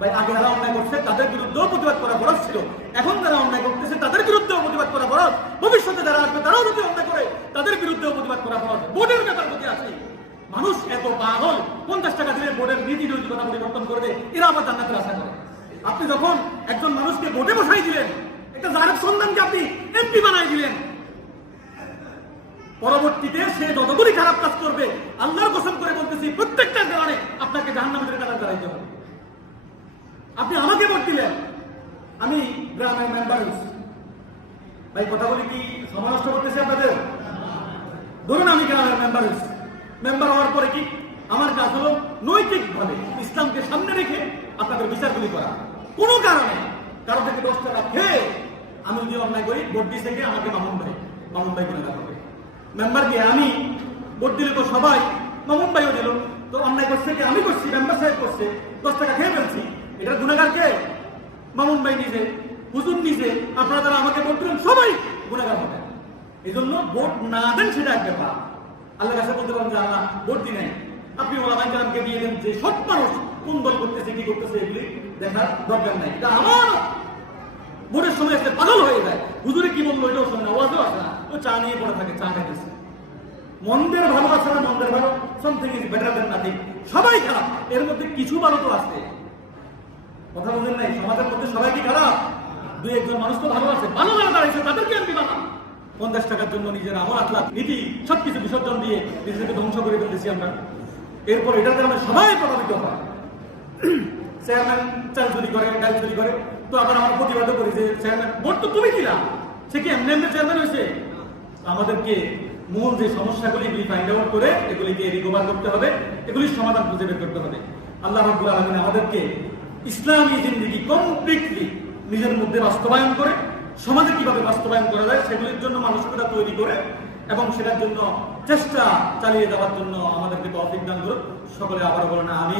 ভাই আগে যারা অন্যায় করছে তাদের বিরুদ্ধেও প্রতিবাদ করা ফরজ ছিল, এখন যারা অন্যায় করতেছে তাদের বিরুদ্ধেও প্রতিবাদ করা ফরজ, ভবিষ্যতে যারা আসবে তারাও যদি অন্যায় করে তাদের বিরুদ্ধেও প্রতিবাদ করা ফরজ। বোর্ডের ব্যাপার যদি আছে, মানুষ এত পাগল 50 টাকা দিলে বোর্ডের নীতি নৈতিকতা পরিবর্তন করবে, এরা আবার জান্নাতের আশা করে। আপনি যখন একজন মানুষকে ভোটে বসাই দিলেন, একটা জারের সন্ধানকে আপনি এমপি বানাই দিলেন, পরবর্তীতে সে যতগুলি খারাপ কাজ করবে আল্লাহর কসম করে বলতেছি প্রত্যেকটা কারণে আপনাকে জাহান্নামের কাতারে দাঁড়াইতে হবে। আপনি আমাকে ভোট দিলেন, আমি গ্রামের মেম্বার হচ্ছি, ভাই কথা বলি কি সময় নষ্ট করতেছি আপনাদের? ধরুন আমি গ্রামের মেম্বার হচ্ছি, মেম্বার হওয়ার পরে কি আমার কাজ হলো নৈতিকভাবে ইসলামকে সামনে রেখে আপনাদের বিচারগুলি করা। কোনো কারণে কারো থেকে 10 টাকা খেয়ে আমি যদি অন্যায় করি, ভোট দিয়ে থেকে আমাকে মামুন ভাই কিনে রাখবে। মেম্বারকে আমি ভোট দিলে তো সবাই মামুন ভাইও দিল, তো অন্যায় করছে কি আমি করছি, মেম্বার সাহেব করছে, 10 টাকা খেয়ে ফেলছি, এটা গুণাগার কে? মামুন ভাই নিজে, হুজুর নিজে, আপনারা যারা আমাকে ভোট দিলেন সবাই গুণাগার হবে। এই জন্য ভোট না দেন সেটা এক ব্যাপার। আল্লাহ কাছে বলতে পারেন যে আল্লাহ ভোট দিন, আপনি ওলামায়ে কেরামকে দিয়ে দেন যে সব মানুষ কোন দল করতেছে কি করতেছে এগুলি দেখার দরকার নাই। এটা আমার ভোটের সময় আসলে পাগল হয়ে যায়, হুজুরে কি বললো এটাও শোনে না, ওয়াজও আসে না, ও চা নিয়ে পড়ে থাকে, চা খাইতেছে। মন্দের ভালো আছে না, মন্দের ভালো something is better then nothing, সবাই খারাপ, এর মধ্যে কিছু ভালো তো আছে। কথা বলেন নাই, সমাজের মধ্যে সবাই কি খারাপ? 2-1 জন মানুষ তো ভালো আছে, ভালো যারা দাঁড়াইছে তাদেরকে এমপি বানান। 50 টাকার জন্য নিজের আমল আখলাক নীতি সবকিছু বিসর্জন দিয়ে নিজেকে ধ্বংস করে ফেলতেছি আমরা। এরপর এটার কারণে সবাই প্রভাবিত হয়। চেয়ারম্যান চাল চুরি করে, ডাল চুরি করে, তো আবার আমার প্রতিবাদও করি যে চেয়ারম্যান ভোট তো তুমি দিলা, সে কি এমনি এমনি চেয়ারম্যান হয়েছে? আমাদেরকে মূল যে সমস্যাগুলি এগুলি ফাইন্ড আউট করে এগুলিকে রিকভার করতে হবে, এগুলির সমাধান খুঁজে বের করতে হবে। আল্লাহ রাব্বুল আলামিন আমাদেরকে ইসলামী জিন্দেগি কমপ্লিটলি নিজের মধ্যে বাস্তবায়ন করে সমাজে কিভাবে বাস্তবায়ন করা যায় সেগুলির জন্য মানসিকতা তৈরি করে এবং সেটার জন্য চেষ্টা চালিয়ে যাওয়ার জন্য আমাদেরকে তৌফিক দান করুন। সকলে আবারও বলেন আমিন।